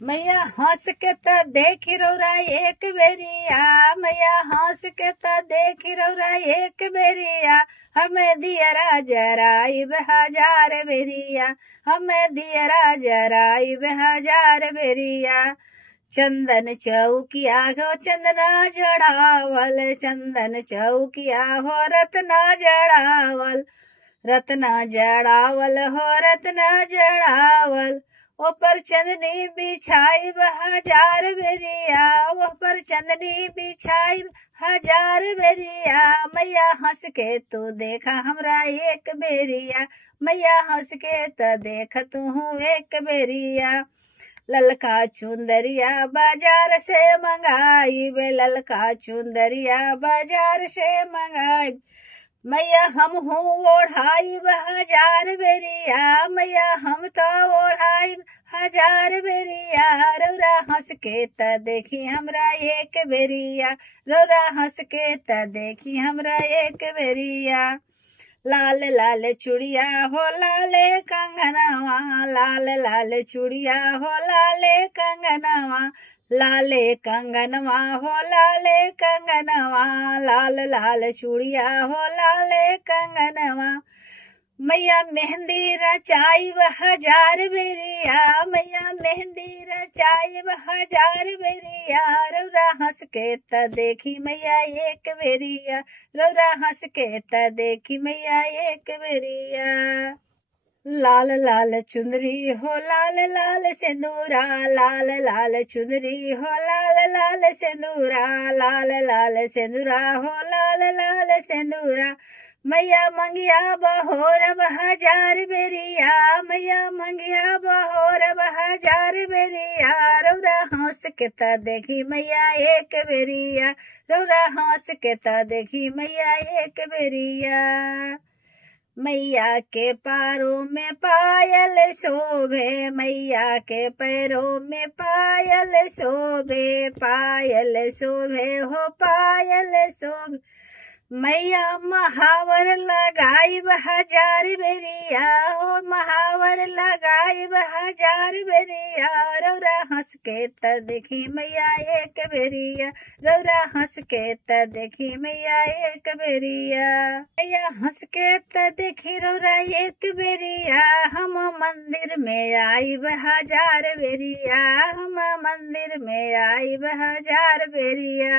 मैया हंस के त देखी रौरा एक बेरिया, मैया हंस के त देखी रौरा एक बेरिया, हमें दियरा जराइब हजार बेरिया, हमें दियरा जराइब हजार बेरिया। चंदन चौकिया हो चंदना जड़ावल, चंदन चौकिया हो रत्ना जड़ावल, रत्ना जड़ावल हो रत्ना जड़ावल। ओ पर चंदनी बिछाई हजार बेरिया, वो पर चंदनी बिछाई हजार बेरिया। मैया हंस के तू देखा हमरा एक बेरिया, मैया हंस के त देख तू एक बेरिया। ललका चुंदरिया बाजार से मंगाई वे, ललका चुंदरिया बाजार से मंगाई। मैया हम हूँ ओढ़ाई हजार बेरिया, मैया हम तो ओढ़ाई हजार बेरिया। रौरा हंस के त देखी हमरा एक बेरिया, रौरा हंस के त देखी हमरा एक बेरिया। लाल लाल चूड़िया हो लाले कंगनवा, लाल लाल चूड़िया हो लाले कंगनवा, लाले कंगनवा हो लाले कंगनवा, लाल लाल चूड़िया हो लाले कंगनवा। मैया मेहंदी रचाई हजार बेरिया, मैया मेहंदी रचाई हजार बेरिया। रौरा हंस के त देखी मैया एक बेरिया, रौरा हंस के त देखी मैया एक बेरिया। लाल लाल चुंदरी हो लाल लाल सिंदूरा, लाल लाल चुंदरी हो लाल लाल सिंदूरा, लाल लाल सिंदूरा हो लाल लाल सिंदूरा। मैया मंगिया बहोर हजार बेरिया, मैया मंगिया बहोर हजार बेरिया। रौरा हंस के त देखी मैया एक बेरिया, रौरा हंस के त देखी मैया एक बेरिया। मैया के पैरों में पायल शोभे, मैया के पैरों में पायल शोभे, पायल शोभे हो पायल शोभे। मैया महावर लगाई हजार बेरिया, हो महावर लगाई हजार बेरिया। रौरा हंस के त देखी मैया एक बेरिया, रौरा हंस के त देखी मैया एक बेरिया। मैया हंस के त देखी रौरा एक बेरिया, हम मंदिर में आई हजार बेरिया, हम मंदिर में आई हजार बेरिया।